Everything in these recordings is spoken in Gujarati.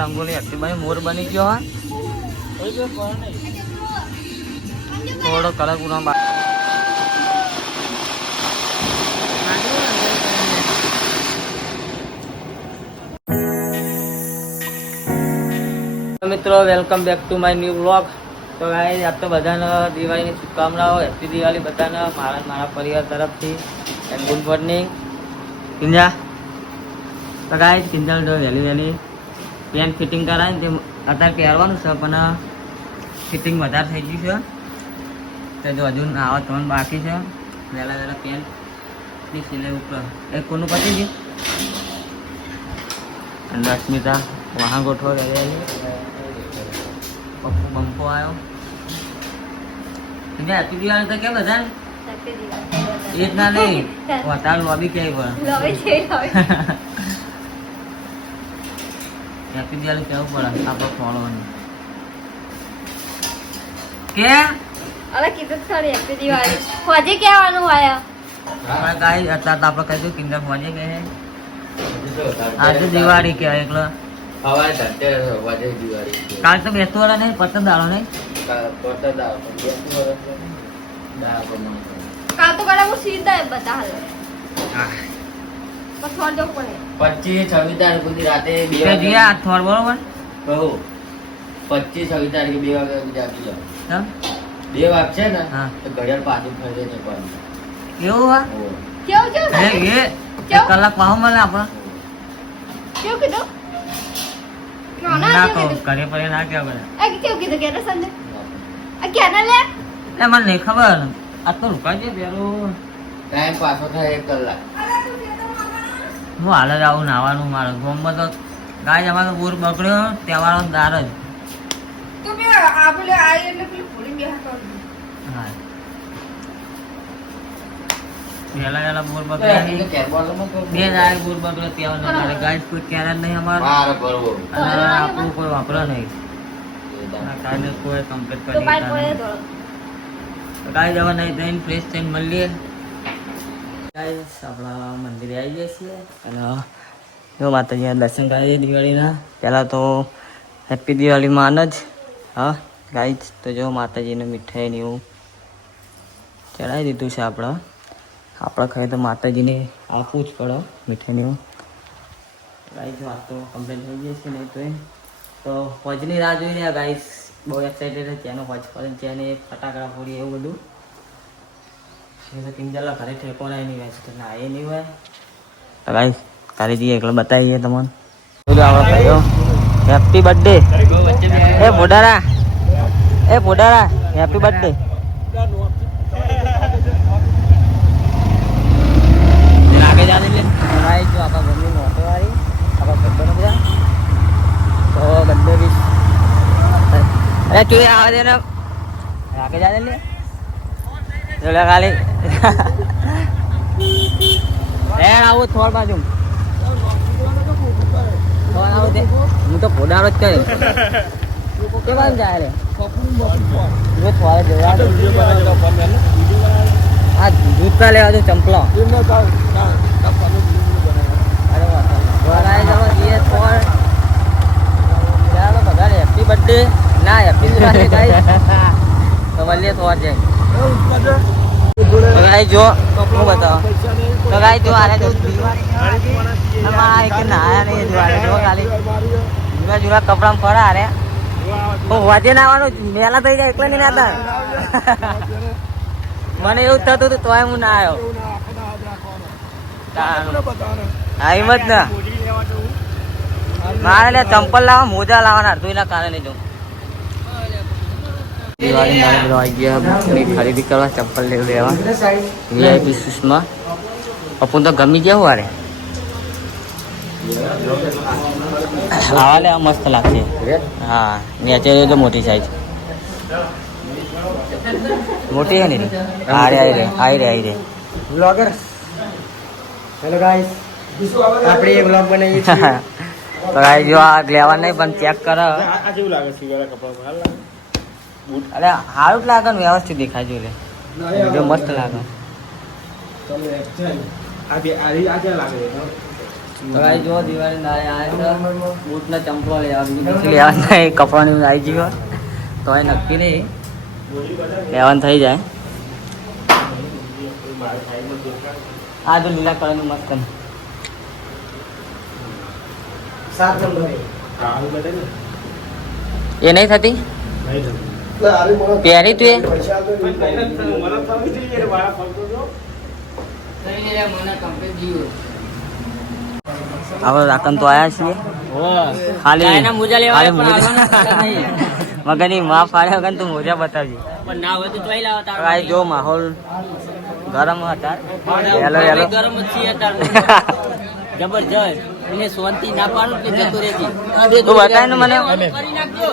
રંગોલી હરતીભાઈ મોર બની ગયો હા થોડો કલર પૂરા મિત્રો welcome back to my new vlog. તો ગાઈસ આપ તો બધાને દિવાળીની શુભકામનાઓ, હેપી દિવાળી બધાને મારા પરિવાર તરફથી એન્ડ ગુડ મોર્નિંગ. કિંજા તો ગાઈસ કિંજલ જો વહેલી પેન ફિટિંગ કરાય ને તે અત્યારે પહેરવાનું છે પણ ફિટિંગ વધારે થઈ ગયું છે તો જો હજુ આવા ત્રણ બાકી છે. વહેલા પેનની સિલાઈ ઉપર એક કોનું પતી ગયું અને અસ્મિતા વહાં ગોઠવો પપ્પુ બંપો આવ્યો. હેપી દિવાળી તો કેમ બધા એક ના નહીં વધારે લોબી ક્યાંય પણ હેપી દિવાળી કેવું પડે આપણે ફોડવાનું કે અરે કીધું ખરી હેપી દિવાળી હોજે કહેવાનું આયા આપણે કાઈ અત્યારે તો આપણે કહીશું કિંજલ હોજે કહે આજે દિવાળી કહેવાય એટલે હવારે ધનતે વાજે દિવાળી કાલ તો બેસતું વાળા નહીં પતંગ દાડો નહીં પોતા દાવ પણ દાવ પણ કાલ તો કડા હું સીધા બધા હાલ બસ છોડ દો પડે 25-26 તારીખ સુધી રાતે 2 તે જીયા આ થોડ બરોબર કહો 25-26 તારીખે 2 વાગે સુધી આપી જાવ હા 2 વાગશે ને હા. તો ઘડિયાળ પાછી ફરી જશે પણ કેવું હા કેવું કેવું એ એક કલાક પાહો મળે આપણે કેવું કીધું ના કહો ઘરે પડે ના કેવું આ કેવું કીધું કે સંજય આ ક્યાં લે એ મને નહીં ખબર આ તો રૂકા છે પેલું ટાઈમ પાછો થાય 1 કલાક હું હાલ જ આવું નાવાનું મારે ગોમમાં તો ગાય અમારો બોર બગડ્યો તહેવારો દાર જ તું બે આ પેલે આઈ એટલે પેલું ભૂલી ગયા તો હા પેલા બોર બગડ્યા તો કેરબોલમાં તો બે જાય બોર બગડ્યો તહેવાર મારે ગાય કોઈ ક્યારે નહીં અમારે મારે ભરવો અને આપણું કોઈ વાપરો નહીં કાલે કોઈ કમ્પ્લીટ તો કરી બાય પડે તો ગાય જવા નહીં જઈને ફ્રેશ થઈને મળીએ. ગાઈસ આપણા મંદિરે આવી જઈએ છીએ અને જો માતાજીના દર્શન કરીએ દિવાળીના. પહેલાં તો હેપી દિવાળી માન જ હા ગાઈસ. તો જો માતાજીને મીઠાઈ ને એવું ચડાવી દીધું છે આપણે ખાઈએ તો માતાજીને આપવું જ પડે મીઠાઈ ને એવું. ગાઈસ વાત તો કમ્પ્લીટ થઈ ગઈ છે નહીં તો હોજની રાહ જોઈ રહ્યા ગાઈસ. બહુ એક્સાઇટેડ છે ત્યાંનો હોજ પર ત્યાંને ફટાકડા ફોડી એવું બધું. એ તો કિંજલ ઘરે ઠેકોના નહીં હોય તો ના એ નહીં હોય તો ગાઈસ ઘરે જઈએ એટલે બતાવીએ તમને. હેપી બર્થડે એ પોડારા હેપી બર્થડે. આગે જા દે ગાઈસ જો આપણા ઘરની મોટો વાળી આપણા બર્થડે બધા તો બર્થડે વિશ અરે તું આવે દે ને આગે જા દે લે જોડે ખાલી એ આવું થોડ બાજુ આવું દે હું તો પોડારો જ કરે કેવા જાય રે જો થોડા જોવા આ જૂતા લેવા દો ચંપલો અરે વાહ જવા જઈએ થોડ ચાલો બધા હેપી બર્થડે ના હેપી દિવાળી ગાઈસ તો મળીએ થોડ જાય તો ગાઈસ જો હું બતાવો તો ગાઈસ જો આને જો અમારા એક નાયા નહીં જો આને જો ખાલી જૂના કપડામાં ફરા રે હું વાજે ના આવવાનું મેલા થઈ જાય એટલે નહીં નાતા મને એવું થતું હતું તોય હું ના આવ્યો. હા એમ જ ને મારે લે ચંપલ લાવવા મોજા લાવવાના હતું એના કારણે જો દિવાળી મારે બધો આવી ગયા ખરીદી કરવા ચંપલ લેવા વીઆઈપી શૂઝમાં. અપુન તો ગમી ગયા હું અરે હા લે મસ્ત લાગશે. હા નીચે તો મોટી સાઈઝ મોટી હે ને આવી રે વ્લોગર હેલો ગાઈસ આપણે એક વ્લોગ બનાવીએ છીએ તો ગાઈસ જો આ લેવા નહીં પણ ચેક કર આ જેવું લાગે છે વાળા કપડામાં હાલ અરે સારું જ લાગે ને વ્યવસ્થિત દેખાય જો લે જો મસ્ત લાગે તમે આ બે આ કેવા લાગે તો ગાઈસ જો દિવાળી ના આયા છે બૂટ ને ચંપલો લેવા બીજું લેવા નહીં કપડાની આવી ગયો તો એ નક્કી નહીં લેવાનું થઈ જાય આ તો લીલા કલરનું મસ્ત છે 7 નંબર એ નહીં થતી પહેરી તું એ હવે રાખન તો આયા છીએ ખાલી મગની માં ફાડ્યા વગર તું મોજા બતાવજે પણ ના હોય તો તોય લાવો તારો ભાઈ જો માહોલ ગરમ હતા હેલો હેલો ગરમ જ છીએ તારો જબરજસ્ત એને શાંતિ ના પાડું કે જતો રહેજી તું બતાય ને મને કરી નાખજો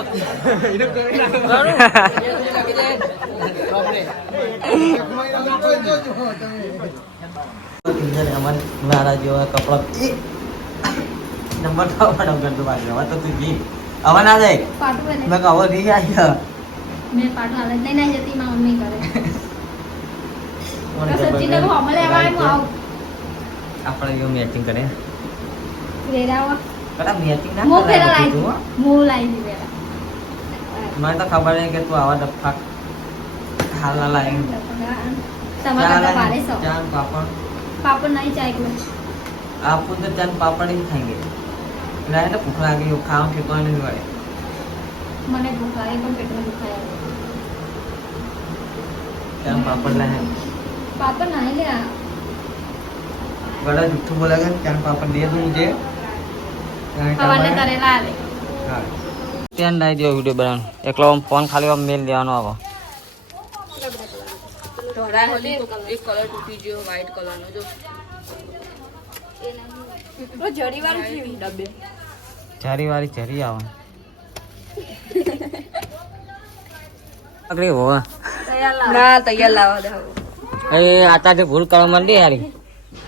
મારા જેવા કપડા નંબર તો કરતું ભાઈ હવે તો તું જી હવે ના જાય પાટું બને મેં કહો નહીં આવ્યા મેં પાટું હાલત નહીં ના જતી માં મમ્મી કરે સચ્ચી તો હમલે આવા હું આવ આપણે એવું મેચિંગ કરે વેરાવા કડા મેચિંગ ના મો ફેરા કરાય લાઈ તું મો લાઈ દી વેરા મને તો ખબર નહીં કે તું આવા ડફા હાલ ના લાઈ તમારા તો પાડે સો ચાન પાપડ પાપડ નહીં ચાય કે આપું તો ચાન પાપડ ही खाएंगे લાય ને ભૂખ લાગી હું ખાવા કે તો નહીં વળે મને ભૂખ લાગે પણ પેટમાં દુખાય ચાન પાપડ લાય પાપડ નહીં લે बड़ा झूठ बोलेगा चान पापड़ दे दूं मुझे હવાને તરેલા આલે હા ત્યાં નહીં જો વિડિયો બનાવવાનો એકલો ફોન ખાલી આમ મેલ દેવાનો આવો ધોળા હોલી તો એક કલર તૂટી ગયો વ્હાઈટ કલરનો જો તો જરીવાળું છે ડબ્બે ચારી વાળી ચરી આવો અગરે હો ના તૈયાર લાવવા દે એ આતા જે ભૂલ કરવા માંડી યારી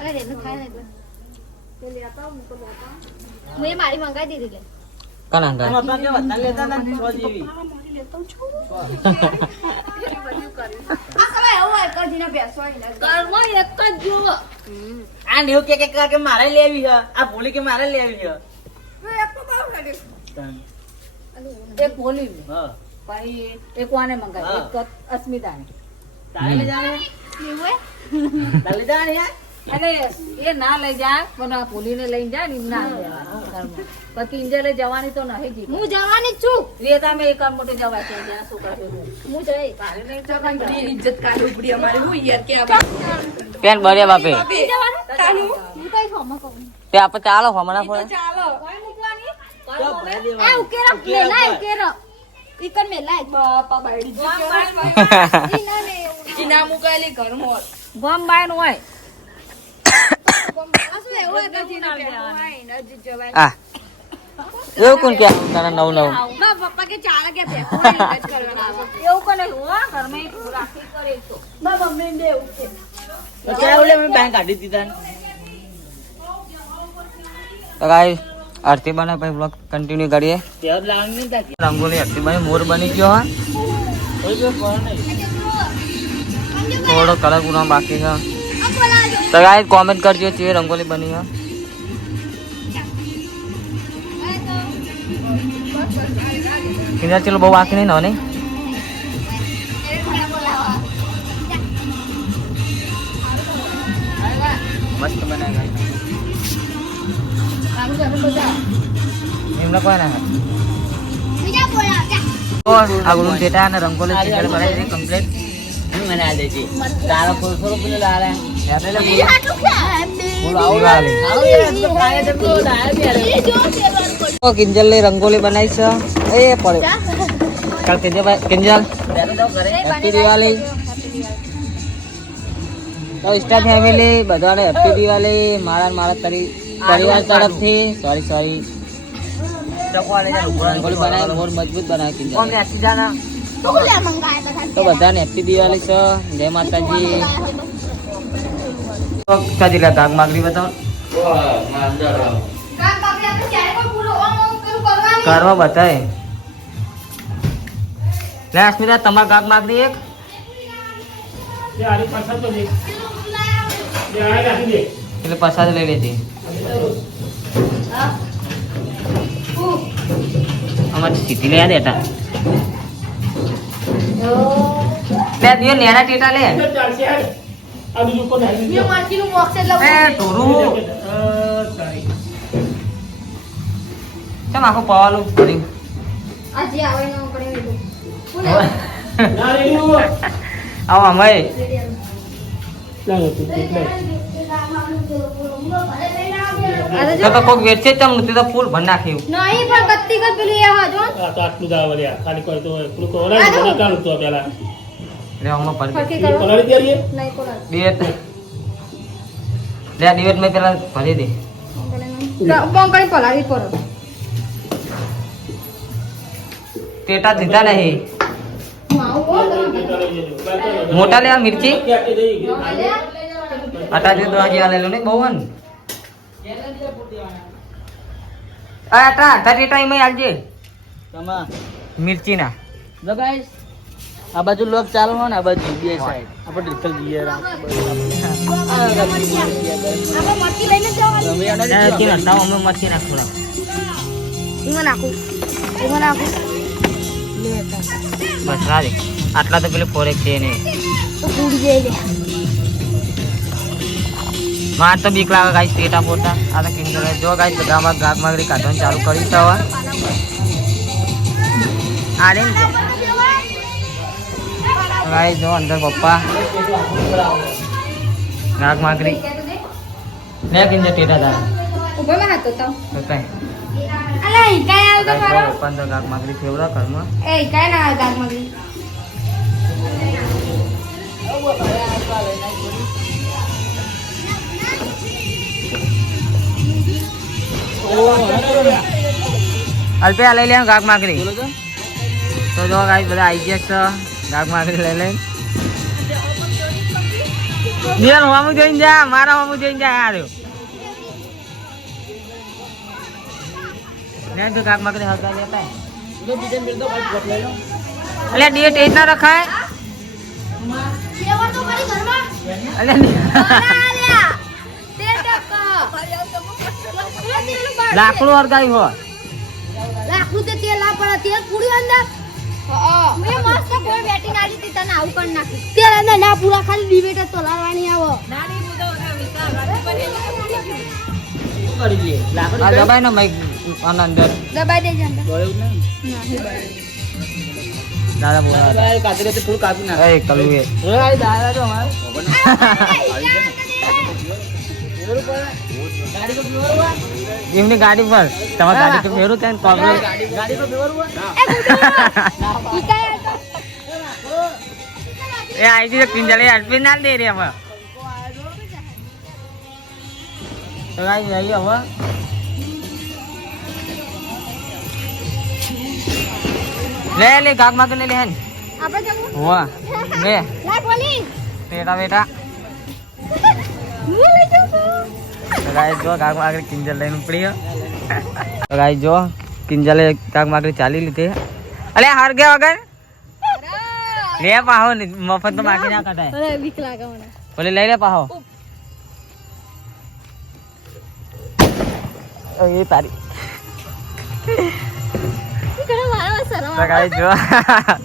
અરે રે ખાય ને તો લે આતા હું તો બોતા હું એ મારી મંગાઈ દીધી લે કના ગા આપણા કે વત્તા લેતા ના 6 જેવી આ સવાય એવું એક જ દિના બેસવાય ઘરમાં એક જ જો આ નેવ કે મારે લેવી છે આ ભોલી કે મારે લેવી છે એક તો બહુ લાગે એક બોલી હા પછી એક વાને મંગાવી એક અસ્મિતાને તારે લે જાણે એવું તારે લે જાણે યાર અને એ ના લઈ જાય પણ આ પોલીને લઈને જાય ને ના ઘરમાં પછી ઇન્જલે જવાની તો નહીં જી હું જવાની જ છું રેતા મેં એક મોટે જવાય છે જ્યાં છોકરા છે હું જઈ તારે નહીં જવાની ઇજ્જત કાઢી ઉપડી અમારી હું યાર કે પેન ભર્યા બાપે જવાનું તાનું હું કઈ ખોમાં કહું તે આપણે ચાલો હમણાં ફોન ચાલો કોઈ મૂકવાની તો ભરે દેવા આ ઉકેરો મેલા ઉકેરો ઈકન મેલા બાપા બાયડી ઈ ના ને એવું ઈ ના મુકાયેલી ઘરમાં ગમ બાય નું હોય આ શું એવું એક જ દિના બેસવાય ન જવાય આ એવું કોણ કે તારા નવ નવ ના પપ્પા કે ચાલે કે બેસવાય જ કરવાના એવું કોને હોવા ઘરમાં એક રાખી કરે તો મારા મમ્મી ને એવું છે તો ચાલ ઓલે મેં બેંક કાઢી દીધા તો ગાઈસ આરતી બને પછી બ્લોગ કન્ટિન્યુ કરીએ તેર લાવવાની નહીં તાકી રંગોલી આરતી બની મોર બની ગયો હા કોઈ કોઈ કોણ નહીં થોડો કલર પૂરા બાકી છે તો ગાઈસ કોમેન્ટ કરજો કે રંગોલી બની છે કિધર ચલો બહુ બાકી નહીં નહીં મસ્ત બનાવ્યા એમને કોઈ ના બીજા બોલા આગળ ડેટા અને રંગોલી ચિત્ર બનાવી દીધી કમ્પ્લીટ હું મને આ દેજે તારો કોઈ થોડો પેલો લાલે કિંજલ ની રંગોલી બનાવી છે એ પડ્યો કાલ કિંજલ હેપી દિવાળી તો ઇન્સ્ટા ફેમિલી બધાને હેપી દિવાળી મારા પરિવાર તરફથી સોરી રંગોલી બનાવી મોર મજબૂત બનાવી કિંજલ તો બધાને હેપી દિવાળી છે જય માતાજી કાજી લે કાગ માગરી બતાવો કામ બાકી આપણે ક્યારે પણ પૂરો ઓમ કરવાનું કરવા બતાય લે અસ્મિતા તમાર કાગ માગરી એક એટલે પસાદ લઈ લેતી અમારે સીધી લે દેતા લે દિયો નેના ટેટા લે મરચીનું બોક્સ એટલે એ ટોરું ચમ આખું પવાલું ભર્યું આજે આવે ન પડે એટલું આવો અમે તો કોક વેચે ચમ નું તે તો ફૂલ ભર નાખ્યું નહીં પણ કત્તી કત પેલું એ હજો આટલું દાવ વળ્યા ખાલી કોઈ તો પેલું કોરાય મને કાઢું તો પેલા લે અમે પર ફરકી કરો કોરાડી દે નહીં કોલા દિવેટ લે દિવેટ મેં પેલા ભરી દે બંગડી પલાવી પડો ટેટા દીધા નહીં માવું મોટા લે આ મિર્ચી અટાજે તો આજે આ લેલો ને બહુ હન આ અટા ટેટા એમાં આલજે તમા મિર્ચી ના જો ગાઈસ આ બાજુ લોક ચાલુ હોય ને આ બાજુ બે સાઈડ આપણે ડિસ્કલ જઈએ આપણે મરચી લઈને જવાનું કે ના તાવ અમે મરચી નાખ થોડા એમાં નાખું બસ રાજી આટલા તો પેલું ફોરેક છે ને તો પૂરી જાય લે માર તો બીક લાગે ગાઈસ ટેટા પોતા આ તો કિંગ કરે જો ગાઈસ બધામાં ગાગ માગરી કાઢવાનું ચાલુ કરી છે હવે આ રે ગાઈસ જો અંદર પપ્પા ગાગ માગરી લે કિંજે ટેટા દા ઉભો માં હતો તો તો કઈ અલા ઈકાય આવ તો ગાઈસ મારો પપ્પા તો ગાગ માગરી ફેવરા ઘરમાં એ ઈકાય ના ગાગ મગરી અલ્પે આ લઈ લે ગાગ માગરી તો જો ગાઈસ બધા આઈ ગયા છે ગાગ માગરી લઈ લે નિયલ હોમું જોઈને જા મારા હોમું જોઈને જા યાર ને તો ગાગ માગરી હગા લેતા અલે ડેટ એ ના રખાય કેવર તો કરી ઘરમાં અલે આલ્યા તે ટકા લાકડું હરગાઈ હો લાખું તે તેલ આ પણ તેલ પૂરી અંદર મે મસ્ત કોઈ બેટિંગ આલી તી તને આવું કર નાખી તેલ અંદર ના પૂરા ખાલી ડિબેટ તો લાવવાની આવો નાની મુદો ના વિચાર કરી દઈએ આ દબાઈ ને માઈક આના અંદર દબાઈ દેજે અંદર બોલ્યું ને નહીં બળે દાદા બોલા ભાઈ કાતરે તો થોડું કાપી નાખ એ કલુ એ આ દાદા તો અમાર ગાડી કો ફેરવા એમની ગાડી પર તમારી ગાડી તો ફેરું ત્યાં કોબલ ગાડી કો ફેરવા એ આઈ જી પિંજલે અડપી ના દે રે હવે તો ગાઈ જઈએ હવે લે લે ગાગ માં લે લે હન આપણે જમવું વાહ લે લા બોલી બેટા બેટા હું લઈ જાઉં તો ગાઈ જો ગાગ માં કિંજલ લઈને ઉપડી તો ગાઈ જો કિંજલે ગાગ માં ચાલી લીધી અલે હાર ગયા વગર લે પાહો મફત તો માગી ના કટાય અરે બીક લાગે મને બોલે લઈ લે પાહો એ તારી કરે મારા શરમ તો ગાઈ જો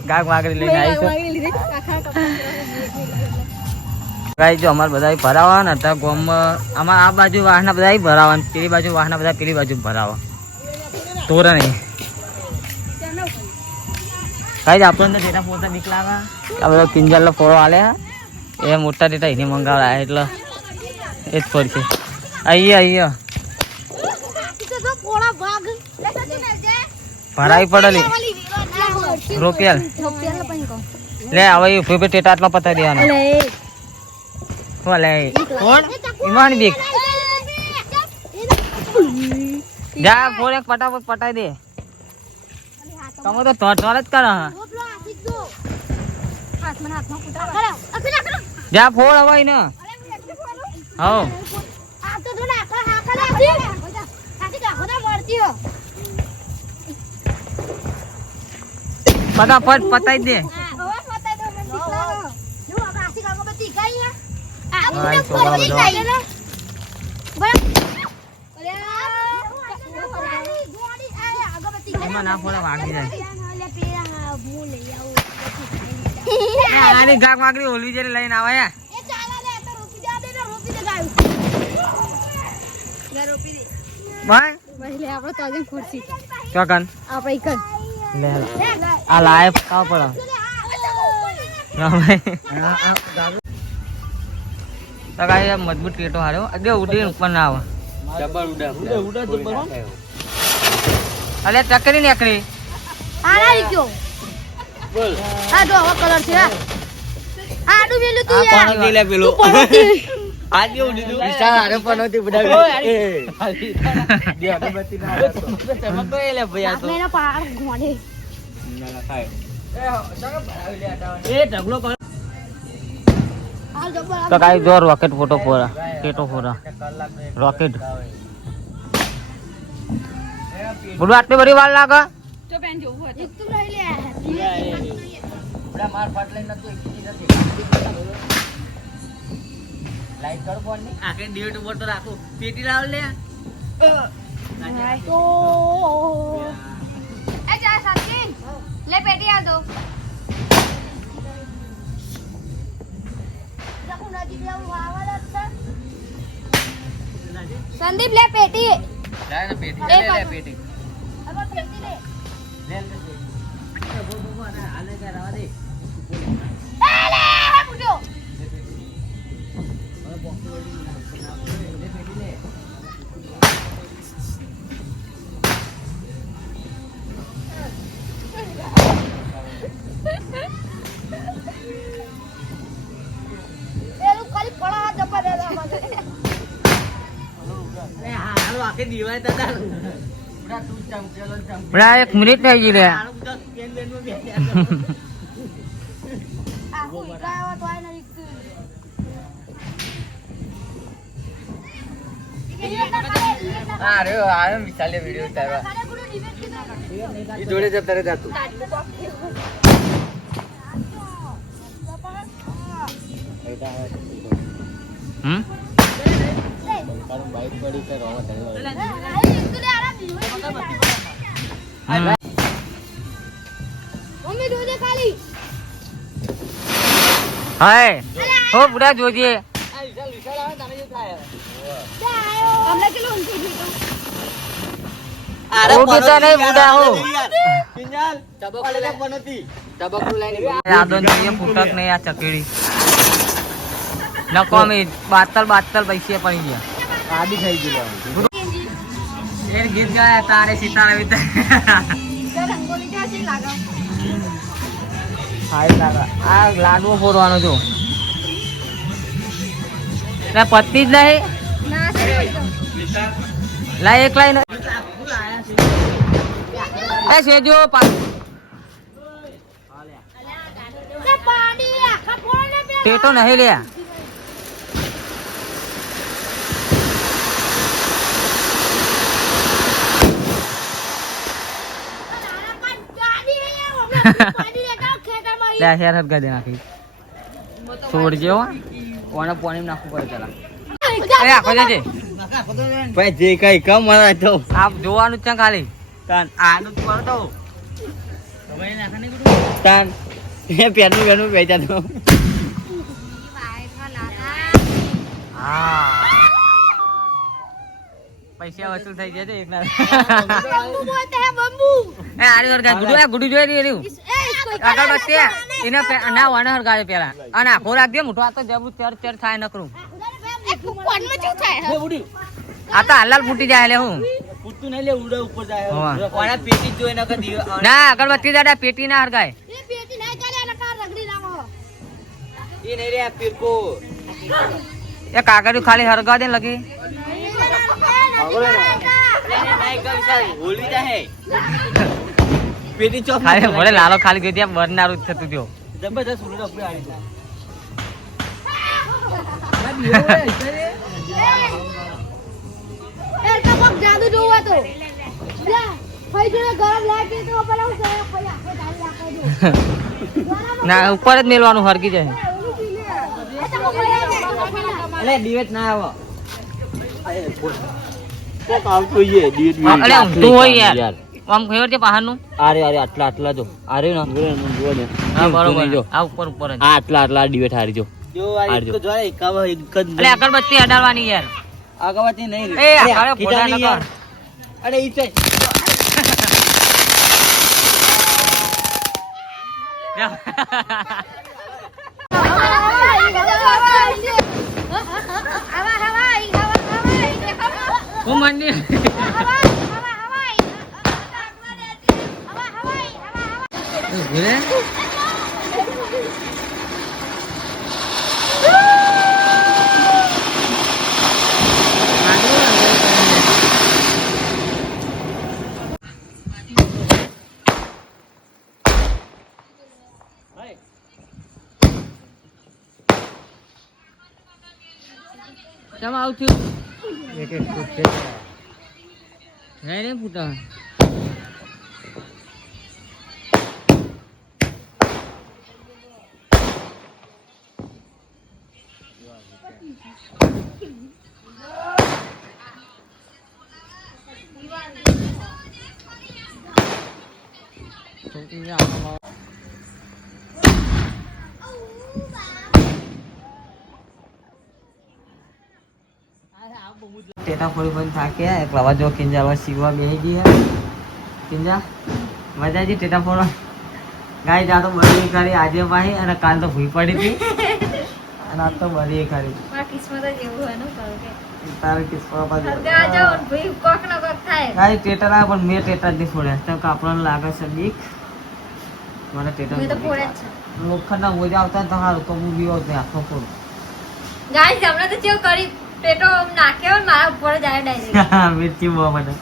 ગાગ માગરી લઈને આવી છે મારી લીધે આખા કપડા ગાઈ જો અમાર બધા ભરાવાના હતા ગામમાં અમાર આ બાજુ વાહના બધા ભરાવાના પેલી બાજુ વાહના બધા પેલી બાજુ ભરાવા તોરા નહીં ગાઈ આપણને ડેટા પોતા બીક લાગે આ બધો કિંજલ નો ફોડો આલે એ મોટા ડેટા એને મંગાવડા એટલે એ જ પડશે અહીંયા તો પોળા ભાગ લે સચિન જે ભરાઈ પડેલી રોકેલ લે હવે એ ફૂબે ટેટા આટલા પતાવી દેવાના લે હો લે કોણ ઈમાન બીક જા ફોન એક ફટાફટ પટાઈ દે તમે તો તોડ જ કરો રોટલો આસી દો હાથમાં ફૂટા કરો અકરા જા ફોડ હવે ને અરે હું એકલી ફોડું હો આ તો જો ના આખા હાકલે આસી આસી કા ખોદા મરતી હો ફટાફટ પતાઈ દે હવે પતાઈ દો મને દીકરા જો આપણે આસી કાકો બતી ગઈ આ ભાઈ, મને સોડા ફોડી બધા. ગઈ ને બરાબર અરે લાઈનમાં ના ફોડે વાગી જાય એટલે પેલા હું લઈ આવું આની ગાક વાગડી ઓલવી જઈને લઈને આવે હે એ ચાલા લે તો રોપી દે ને રોપી દે ગાયું લે રોપી દે ભાઈ એટલે આપણે તો આજે ખુરશી ચોકન આપણે ikon લે આ લાઈફ કાવ પડે ના ભાઈ તો કાઈ મજબૂત ટેટો હાર્યો અગે ઉડીને ઉપર ના આવે ડબલ ઉડા જબર અલે ચકરી નીકળી આના રીક્યો બોલ આ જો આવો કલર છે આડું વેલું તું યાર કોણ ગીલે પેલો આજે ઉડી દઉં વિશાલ હારે પણ નહોતી બડા ચમકો એલે ભઈ આ તો આપણે એના પાડ ઘોડે એ ઢગલો કર આ જબર તો કાઈ જો રોકેટ ફોટો ફોરા ટેટો ફોરા રોકેટ બોલો આટલી બધી વાર લાગે એક તું લઈ લે બડા માર ફાટ લઈને નતું એકલી નથી લાઈટ કર ફોન ની આખે ડિવેટ ઉપર તો રાખો પેટી લાવ લે તો એ જા સાથી લે પેટી આ દો રાખો નદી લેવું આવા લાગશે સંદીપ લે પેટી જાય ને પેટી લે, લે પેટી હવે પેટી લે લે લે બોલ હાલે કે રવા દે એ લે પૂજો એલું ખાલી પડા જપા દે આમાં હાલો આખે દીવાય દાદા બડા તું ચમચેલો બડા 1 મિનિટ થઈ ગઈ લે આ હું કાયો તો આય નરી અરે આ વિશાલે વિડિયો ઉતારવા ઈ જોડે જપ તારે જાતું બાઈક પડી કે રોવા મમ્મી જોજે ખાલી હાય હો બુડા જોજે અમને કેટલું ઊંચું થયું ઓ બેટા નહીં બુડા હો ટબકડું લઈને આદોન જોઈએ ફૂટક નહીં આ ચકેડી નકો અમે બાતલ પૈસે પડી ગયા આડી થઈ ગઈ એ ગીત ગાય તારે સિતારા વિતે રંગોલી ક્યાંથી લાગે હાય લાગા આ લાડવો ફોડવાનો જો ના પત્તી જ નહીં ના લા એક લાઈન એ સેજો પાણી આખા ફોન ને ટેટો નહીં લે લે હેર હટ ગઈ નાખી છોડ જેવો ઓને પાણી નાખવું પડે પેલા એ આખો જજે ભાઈ જે કઈ કમ મને તો આપ જોવાનું જ છે ખાલી તાન આનું જ કરો તો તાન એ પેનું વેચા તો હા પૈસા વસૂલ થઈ જાય છે એક ના बम्बू बोलते हैं बम्बू એ આરી હરગા ગુડુ જોઈ રહ્યું આગળ બચ્ચે એને ના વાને હરગાડે પેલા અને આખો રાખ દે મોટો આ તો જબરું ચર થાય નકરું कौन में क्यों था આ તો હાલાલ ફૂટી જાય લે હું પૂછતું નહીં લે ઉડા ઉપર જાય હોવા. ઓના પેટી જોઈ ન કદી ના અગરબત્તી દાદા પેટી ના હરગાય ये पेटी नहीं करे ना कार रगड़ी ना हो એ નહીં રે આ પીરકો એ કાગળિયું ખાલી હરગા દે લગી નહીં કમ સારી હોલી જાહે પેટી ચોક ખાલી ભલે લાલો ખાલી ગઈ ત્યાં બરનારું જ થતું જો જબરદસ્ત ઉડા ઉપર આવી જાય का बक जादू जो हुआ तो जा भाई जो गरम लाके तो पर हम से भाई आके डाल लाके ના ઉપર જ મેલવાનું હરગી જાય એટલે દિવેટ ના આવો કોક આવતું છે દિવેટ અરે ઊંધું હોય યાર આમ ખબર છે બહારનું આરે આટલા જો આરે ને જુઓ ને હા જો બરોબર આ ઉપર જ આ આટલા ડિબેટ હારી જો અરે અગરબત્તી અડાડવાની યાર આગળથી નહીં એ અરે ફોટા ન કર અરે ઈ છે હું મંદિર ઘરે કેમ આવું થયું હે રે પુતા ટેટા ફોડી બંધ થાક્યા એક લવા જો કિંજા સીવવા બેસી ગયા કિંજા મજા આવી ટેટા ફોડવા ગાય જા તો બરી કરી આજે પાહી અને કાલ તો ભૂઈ પડી હતી અને આજ તો બરી કરી કિસ્મત જ એવું હોય ને કહું કે તારે કિસ્મા બાજુ આ જાઓ ભાઈ કોક ના કોક થાય ગાય ટેટા લાવે પણ મેં ટેટા જ નહીં ફોડ્યા કેમ કે આપણને લાગે છે બીક મને ટેટા મેં તો ફોડ્યા જ છે લોખંડના મોજા આવતા ને તો સારું તો હું બીવો ત્યાં આખો ફોડ ગાઈસ હમણાં તો કેવું કરી પેટો નાખ્યો ને મારા ઉપર જ આવ્યો ડાયરેક્ટ મિર્ચી બહુ મને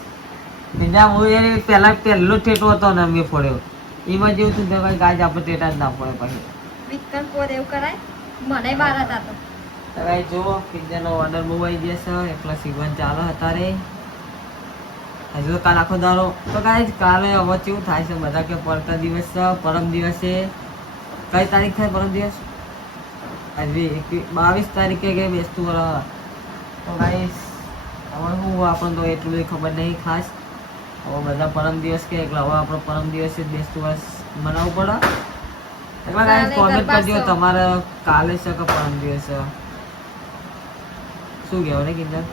બીજા હું એ પહેલો ટેટો હતો ને મેં ફોડ્યો એમાં જેવું થયું કે ભાઈ ગાય આપણે ટેટા જ ના ફોડે પછી વિકન પોર એવું કરાય મને બાર હતા તો તો ગાય જો પિઝાનો ઓર્ડર બહુ આવી જશે એકલા સીવન ચાલો અત્યારે હજુ તો કાલ આખો દારો તો ગાય કાલે હવે કેવું થાય છે બધા કે પડતા દિવસ છે પરમ દિવસે કઈ તારીખ થાય પરમ દિવસ હજી 22 તારીખે કે બેસતું વરસ તો ગાઈસ હવે હું આપણને તો એટલું બધી ખબર નહીં ખાસ હવે બધા પરમ દિવસ કે એટલે હવે આપણે પરમ દિવસે જ બેસતું વર્ષ મનાવવું પડે એટલે ગાઈસ કોમેન્ટ કરજો તમારે કાલે છે કે પરમ દિવસ છે શું કહેવું ને કિંજલ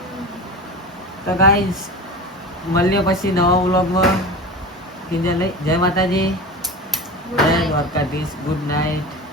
તો ગાઈસ મળીએ પછી નવા વ્લોગમાં કિંજલ જય માતાજી જય દ્વારકાધીશ ગુડ નાઇટ